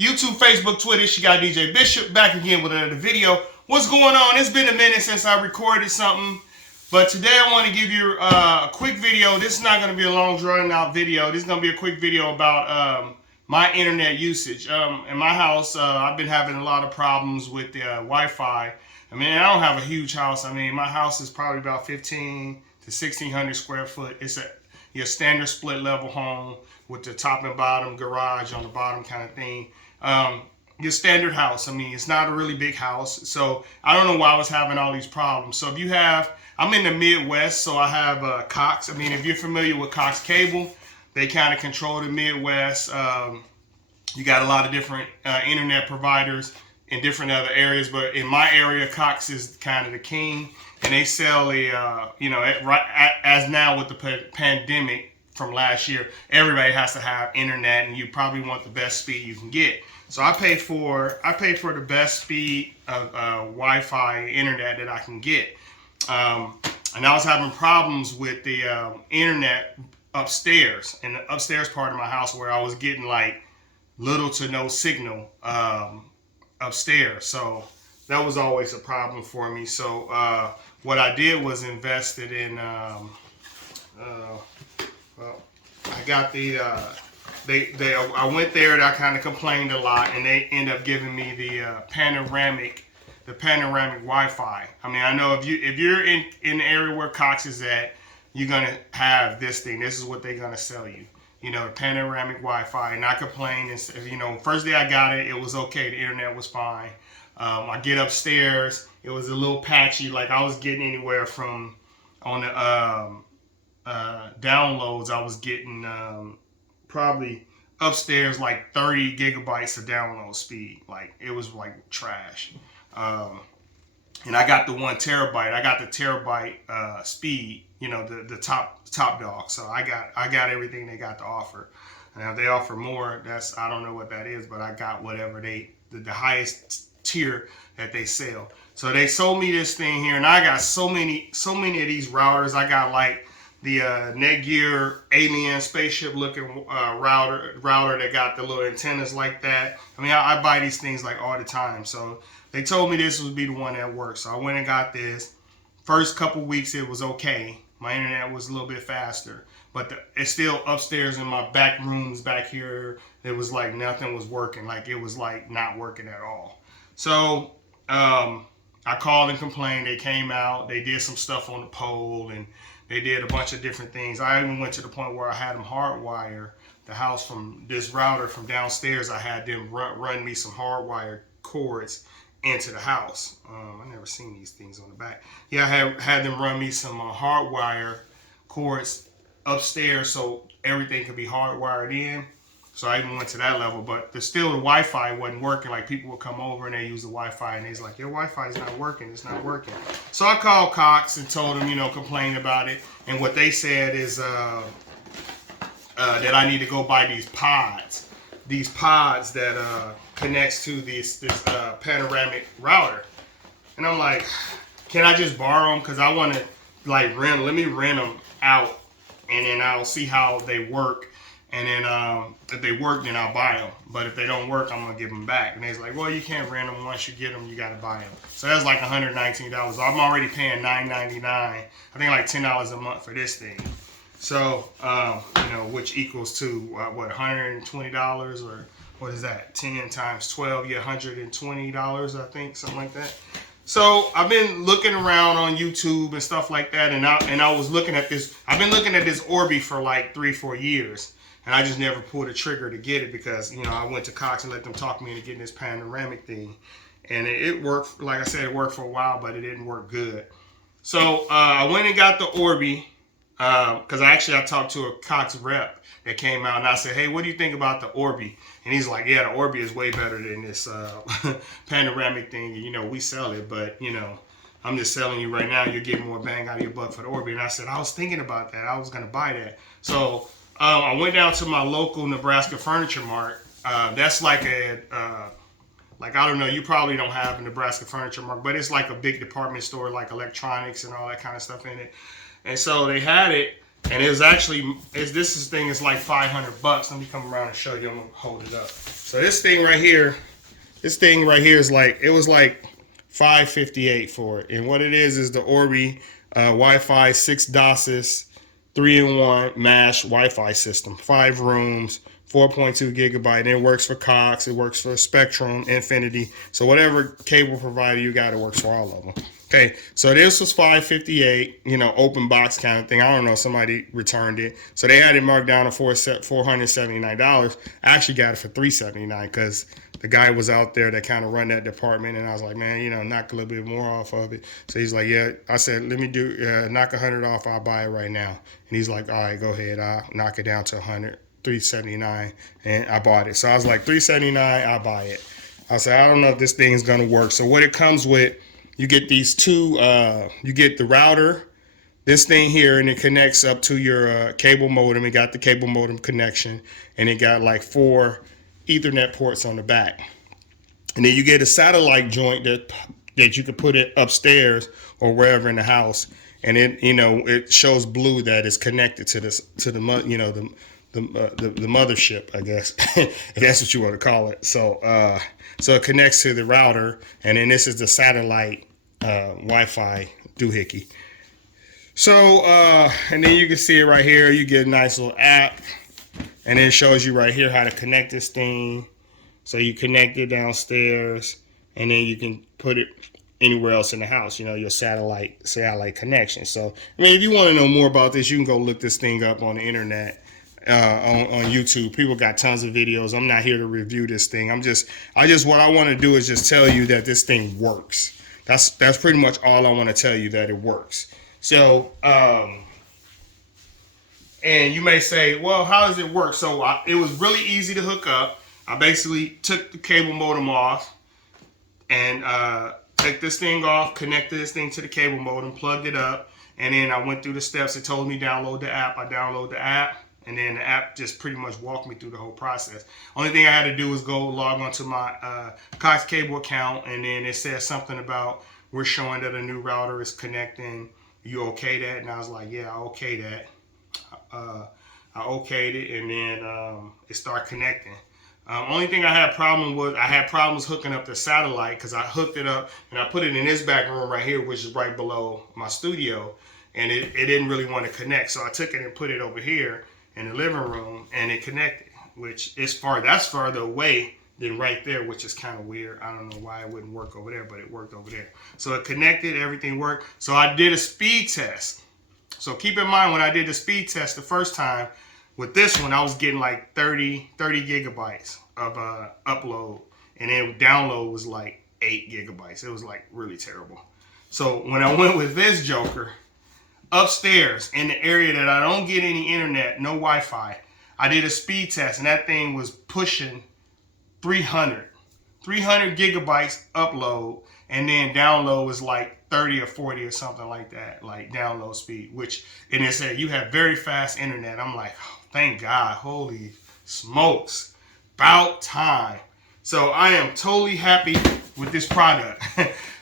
YouTube, Facebook, Twitter. She got DJ Bishop back again with another video. What's going on? It's been a minute since I recorded something, but today I want to give you a quick video. This is not going to be a long drawn out video. This is going to be a quick video about my internet usage. In my house, I've been having a lot of problems with the Wi-Fi. I mean, I don't have a huge house. I mean, my house is probably about 15 to 1600 square foot. It's your standard split level home with the top and bottom garage on the bottom kind of thing. Your standard house. I mean, it's not a really big house, so I don't know why I was having all these problems. So if you have, I'm in the Midwest, so I have Cox. I mean, if you're familiar with Cox Cable, they kind of control the Midwest. You got a lot of different internet providers in different other areas, but in my area, Cox is kind of the king, and they sell as now with the pandemic from last year, everybody has to have internet, and you probably want the best speed you can get. So I paid for the best speed of Wi-Fi internet that I can get, and I was having problems with the internet upstairs, in the upstairs part of my house, where I was getting like little to no signal upstairs. So that was always a problem for me. So what I did was invested in well, I got the I went there and I kind of complained a lot, and they end up giving me the panoramic Wi-Fi. I mean, I know if you're in the area where Cox is at, you're gonna have this thing. This is what they're gonna sell you. You know, the panoramic Wi-Fi. And I complained, and you know, first day I got it, it was okay. The internet was fine. I get upstairs, it was a little patchy. Like I was getting anywhere from on the downloads, I was getting probably upstairs like 30 gigabytes of download speed. Like it was like trash. And I got the 1 terabyte. I got the terabyte speed. You know, the top dog. So I got everything they got to offer. And if they offer more, that's, I don't know what that is, but I got whatever the highest tier that they sell. So they sold me this thing here, and I got so many of these routers. I got like the Netgear alien spaceship looking router that got the little antennas like that. I mean, I buy these things like all the time. So they told me this would be the one that works. So I went and got this. First couple weeks it was okay. My internet was a little bit faster, but it's still upstairs in my back rooms back here. It was like nothing was working. Like it was like not working at all. So I called and complained. They came out. They did some stuff on the pole, and they did a bunch of different things. I even went to the point where I had them hardwire the house from this router from downstairs. I had them run me some hardwired cords into the house. I never seen these things on the back. Yeah, I had them run me some hardwire cords upstairs so everything could be hardwired in. So I even went to that level, but still the Wi-Fi wasn't working. Like people would come over and they use the Wi-Fi, and they's like, your Wi-Fi is not working. It's not working. So I called Cox and told them, you know, complained about it. And what they said is that I need to go buy these pods. These pods that connects to this panoramic router. And I'm like, can I just borrow them? Because I want to like let me rent them out, and then I'll see how they work. And then if they work, then I'll buy them. But if they don't work, I'm going to give them back. And they's like, well, you can't rent them. Once you get them, you got to buy them. So that's like $119. I'm already paying $9.99. I think like $10 a month for this thing. So, you know, which equals to, what, $120 or what is that? 10 times 12, yeah, $120, I think, something like that. So I've been looking around on YouTube and stuff like that, and I was looking at this. I've been looking at this Orbi for like 3-4 years, and I just never pulled a trigger to get it because, you know, I went to Cox and let them talk me into getting this panoramic thing, and it worked. Like I said, it worked for a while, but it didn't work good. So I went and got the Orbi because I talked to a Cox rep that came out, and I said, hey, what do you think about the Orbi? And he's like, yeah, the Orbi is way better than this panoramic thing. You know, we sell it, but, you know, I'm just telling you right now, you're getting more bang out of your buck for the Orbi. And I said, I was thinking about that. I was going to buy that. So I went down to my local Nebraska Furniture Mart. That's like like, I don't know, you probably don't have a Nebraska Furniture Mart, but it's like a big department store, like electronics and all that kind of stuff in it. And so they had it. And it was actually, this thing is like $500. Let me come around and show you. I'm gonna hold it up. So this thing right here is like, it was like $558 for it. And what it is the Orbi Wi-Fi 6 DOSes 3-in-1 MASH Wi-Fi system. 5 rooms, 4.2 gigabyte. And it works for Cox, it works for Spectrum, Infinity. So whatever cable provider you got, it works for all of them. Okay, so this was $558, open box kind of thing. I don't know, somebody returned it. So they had it marked down to $479. I actually got it for $379 because the guy was out there that kind of run that department, and I was like, man, knock a little bit more off of it. So he's like, yeah. I said, let me knock 100 off. I'll buy it right now. And he's like, all right, go ahead. I'll knock it down to 100, $379, and I bought it. So I was like, $379, I'll buy it. I said, I don't know if this thing is gonna work. So what it comes with, you get these two. You get the router, this thing here, and it connects up to your cable modem. It got the cable modem connection, and it got like 4 Ethernet ports on the back. And then you get a satellite joint that you could put it upstairs or wherever in the house, and it shows blue that it's connected to the mothership, I guess. If that's what you want to call it. So it connects to the router, and then this is the satellite Wi-Fi doohickey. So and then you can see it right here. You get a nice little app, and it shows you right here how to connect this thing. So you connect it downstairs, and then you can put it anywhere else in the house, your satellite connection. So, I mean, if you want to know more about this, you can go look this thing up on the internet, on YouTube. People got tons of videos. I'm not here to review this thing. What I want to do is just tell you that this thing works. That's pretty much all I want to tell you, that it works. So, and you may say, well, how does it work? So it was really easy to hook up. I basically took the cable modem off and took this thing off, connected this thing to the cable modem, plugged it up, and then I went through the steps. It told me download the app. I downloaded the app, and then the app just pretty much walked me through the whole process. Only thing I had to do was go log onto my Cox Cable account, and then it said something about, we're showing that a new router is connecting. You okay that? And I was like, yeah, I okay that. I okayed it, and then it started connecting. Only thing I had problems hooking up the satellite, because I hooked it up and I put it in this back room right here, which is right below my studio, and it didn't really want to connect. So I took it and put it over here in the living room, and it connected, which is that's farther away than right there, which is kind of weird. I don't know why it wouldn't work over there, but it worked over there. So it connected, everything worked. So I did a speed test. So keep in mind, when I did the speed test the first time, with this one, I was getting like 30 gigabytes of upload, and then download was like 8 gigabytes. It was like really terrible. So when I went with this joker, upstairs in the area that I don't get any internet, no Wi-Fi, I did a speed test, and that thing was pushing 300 gigabytes upload, and then download was like 30 or 40 or something like that, like download speed, and it said you have very fast internet. I'm like, oh, thank God, holy smokes, about time. So I am totally happy with this product.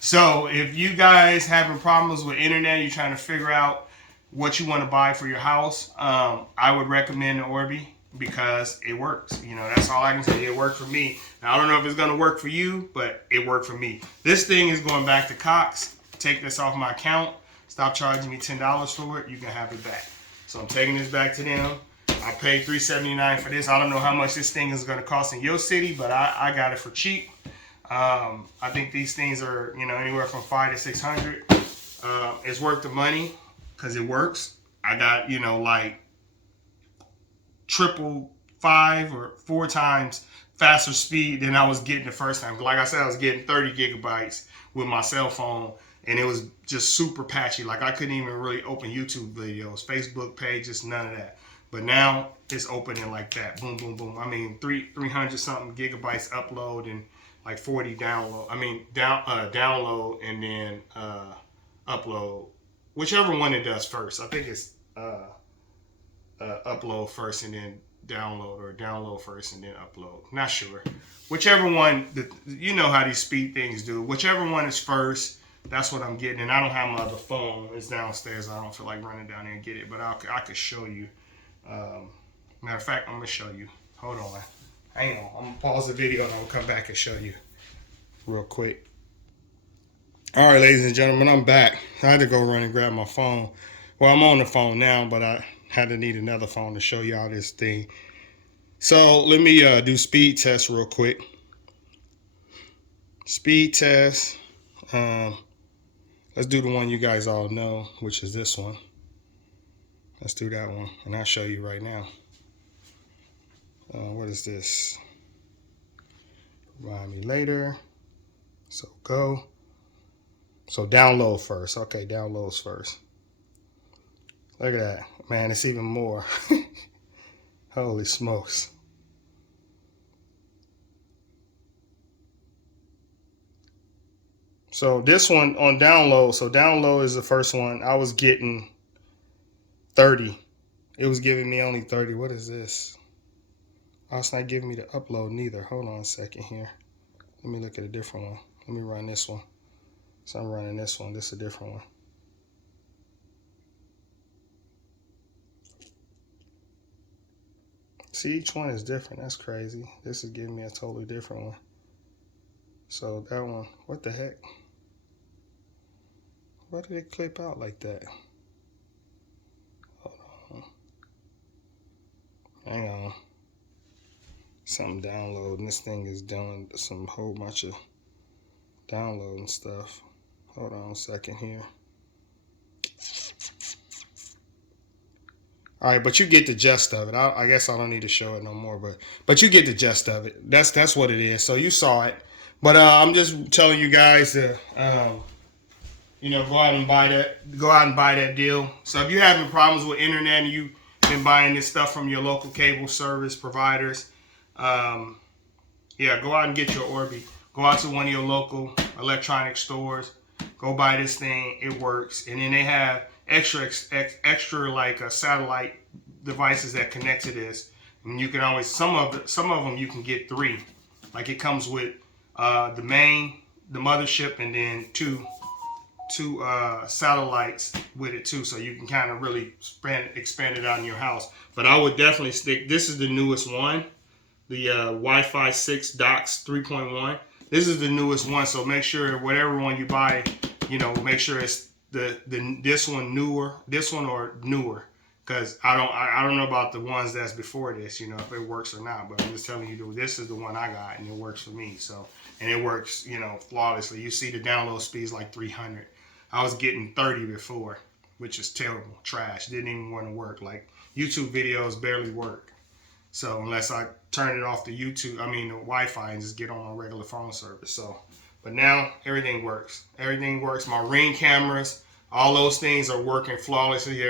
So if you guys having problems with internet, you're trying to figure out what you want to buy for your house, I would recommend the Orbi, because it works. That's all I can say. It worked for me. Now, I don't know if it's going to work for you, but it worked for me. This thing is going back to Cox. Take this off my account. Stop charging me $10 for it. You can have it back. So I'm taking this back to them. I paid $379 for this. I don't know how much this thing is going to cost in your city, but I got it for cheap. I think these things are, anywhere from $500 to $600. It's worth the money because it works. I got, like 5 or 4 times faster speed than I was getting the first time. Like I said, I was getting 30 gigabytes with my cell phone, and it was just super patchy. Like I couldn't even really open YouTube videos, Facebook pages, none of that. But now it's opening like that. Boom, boom, boom. I mean, 300 something gigabytes upload and like 40 download. I mean, download and then upload. Whichever one it does first. I think it's upload first and then download, or download first and then upload. Not sure. Whichever one, you know how these speed things do. Whichever one is first, that's what I'm getting. And I don't have my other phone. It's downstairs. I don't feel like running down there and get it. But I could show you. Matter of fact, I'm going to show you. Hold on. Hang on. I'm going to pause the video and I'll come back and show you real quick. All right, ladies and gentlemen, I'm back. I had to go run and grab my phone. Well, I'm on the phone now, but I had to need another phone to show y'all this thing. So let me do speed test real quick. Speed test. Let's do the one you guys all know, which is this one. Let's do that one, and I'll show you right now. What is this? Remind me later. So go. So download first. Okay, downloads first. Look at that. Man, it's even more. Holy smokes. So this one on download. So download is the first one. I was getting 30. It was giving me only 30. What is this? Oh, it's not giving me the upload neither. Hold on a second here. Let me look at a different one. Let me run this one. So I'm running this one. This is a different one. See, each one is different. That's crazy. This is giving me a totally different one. So that one, what the heck? Why did it clip out like that? Hold on. Hang on. Something downloading. This thing is doing some whole bunch of downloading stuff. Hold on a second here. All right, but you get the gist of it. I guess I don't need to show it no more, but you get the gist of it. That's what it is. So you saw it, but I'm just telling you guys to you know, go out and buy that. Go out and buy that deal. So if you're having problems with internet and you've been buying this stuff from your local cable service providers, yeah, go out and get your Orbi. Go out to one of your local electronic stores. Go buy this thing. It works. And then they have extra like satellite devices that connect to this. And you can always some of them you can get 3. Like it comes with the main, the mothership, and then two satellites with it too, so you can kind of really expand it out in your house. But I would definitely stick. This is the newest one, the Wi-Fi 6 DOCS 3.1. This is the newest one, so make sure whatever one you buy, you know, make sure it's this one or newer, because I don't know about the ones that's before this, you know, if it works or not. But I'm just telling you, this is the one I got, and it works for me. So, and it works, you know, flawlessly. You see the download speed is like 300. I was getting 30 before, which is terrible, trash. Didn't even want to work. Like YouTube videos barely work. So unless I turn it off the YouTube, the Wi-Fi, and just get on my regular phone service. So, but now everything works. Everything works. My Ring cameras, all those things are working flawlessly.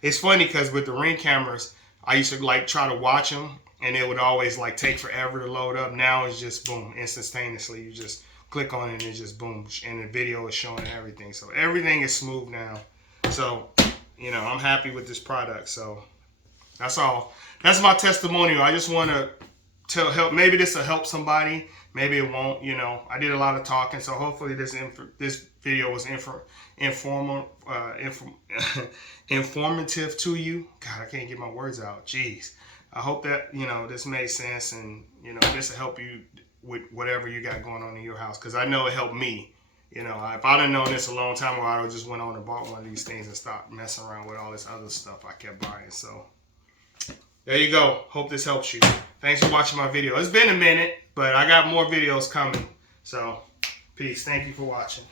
It's funny because with the Ring cameras, I used to like try to watch them, and it would always like take forever to load up. Now it's just boom, instantaneously. You just click on it and it just boom, and the video is showing everything. So everything is smooth now. So, you know, I'm happy with this product. So that's all. That's my testimonial. I just want to help. Maybe this will help somebody. Maybe it won't. You know, I did a lot of talking, so hopefully this video was informative to you. God, I can't get my words out. Jeez. I hope that, you know, this made sense, and, you know, this will help you with whatever you got going on in your house, because I know it helped me. You know, if I'd have known this a long time ago, I would have just went on and bought one of these things and stopped messing around with all this other stuff I kept buying. So there you go. Hope this helps you. Thanks for watching my video. It's been a minute, but I got more videos coming. So peace. Thank you for watching.